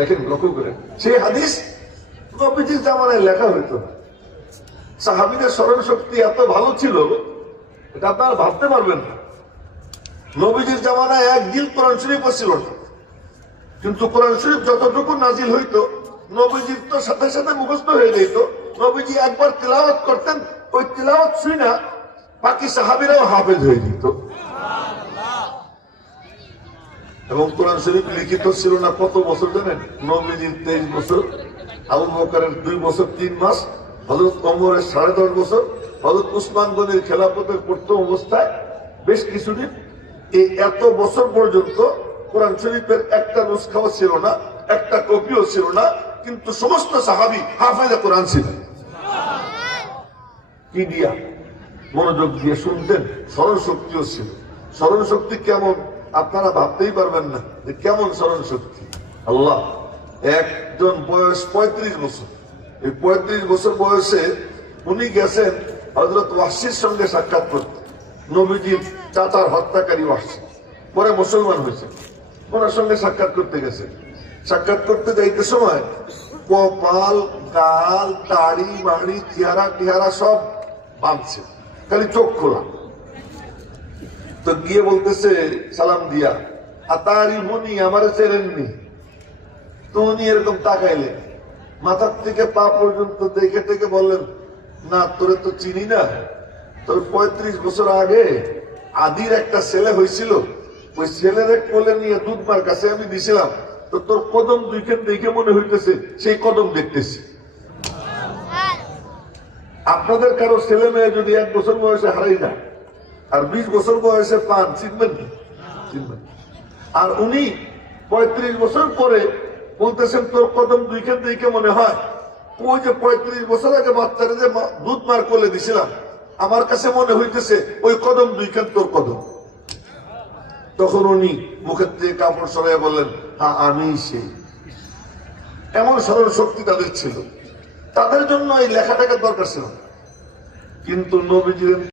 দেখেন, লক্ষ্য করেন, সেই হাদিস নবীজির জামানায় লেখা হইতো না। সাহাবীদের স্মরণ শক্তি এত ভালো ছিল, এটা আপনারা ভাবতে পারবেন না। নবীজির জামানায় এক জিল কোরআন শরীফও ছিল না, কিন্তু কোরআন শরীফ যতটুকু নাজিল হইতো নবীজির তো সাথে সাথে মুখস্থ হয়ে যেত। নবীজি একবার তিলাওয়াত করতেন, ওই তিলাওয়াত শুই না বাকি সাহাবীরাও হাফেজ হয়ে যেত। এবং কোরআন শরীফ লিখিত ছিল না কত বছর জানেন? নবীজির 23 বছর, আবু বকরের 2 বছর 3 মাস, হযরত ওমরের 10.5 বছর, হযরত উসমান গনির খেলাফতের প্রথম অবস্থায় বেশ কিছুদিন। এই এত বছর পর্যন্ত কোরআন শরীফের একটা নুসখাও ছিল না, একটা কপিও ছিল না, কিন্তু সমস্ত সাহাবী হাফেজে কোরআন ছিলেন। কি দিয়া? মনোযোগ দিয়ে শুনতেন, স্মরণ শক্তিও ছিল। স্মরণ শক্তি কেমন আপনারা ভাবতেই পারবেন না যে কেমন স্মরণ শক্তি। আল্লাহ, একজন বয়স 35 বছর, এই 35 বছর বয়সে উনি গেছেন হযরত ওয়াহশীর সঙ্গে সাক্ষাৎ করতে। নবীজির চাচার হত্যাকারী ওয়াহশী, পরে মুসলমান হয়েছে, ওনার সঙ্গে সাক্ষাৎ করতে গেছে। সাক্ষাৎ করতে যাইতে সময় কপাল, গাল, দাড়ি, মাড়ি, চেহারা টেহারা সব বাঁধছে, খালি চোখ খোলা। তো গিয়ে বলতেছে সালাম দিয়া, আতারি মুনি, আমারে চেনেননি? তো উনি এরকম তাকাইলেন, মাথার থেকে পা পর্যন্ত দেখে থেকে বললেন, না তোরে তো চিনি না, তোর 35 বছর আগে আদির একটা ছেলে হয়েছিল, ওই ছেলের কোলে নিয়ে দুধ মার কাছে আমি দিছিলাম, তো তোর কদম দুইখান দেখে মনে হইতেছে সেই কদম দেখতেছি। আপনাদের কারো ছেলে মেয়ে যদি 1 বছর বয়সে হারাই যায় আর 20 বছর বয়সে পান, চিনবেন না? চিনবেন। আর উনি 35 বছর পরে বলতেছেন তোর কদম দুইখান দেখে মনে হয় ওই যে 35 বছর আগে বাচ্চারা যে দুধ মার কোলে দিছিলাম, আমার কাছে মনে হইতেছে ওই কদম দুইখান তোর কদম। তখন উনি মুখের থেকে কাপড় সরাইয়া বললেন, হ্যাঁ আমি সেই। এমন স্মরণ শক্তি তাদের ছিল, তাদের জন্য এই লেখাটাকে দরকার ছিল। কিন্তু নবীজির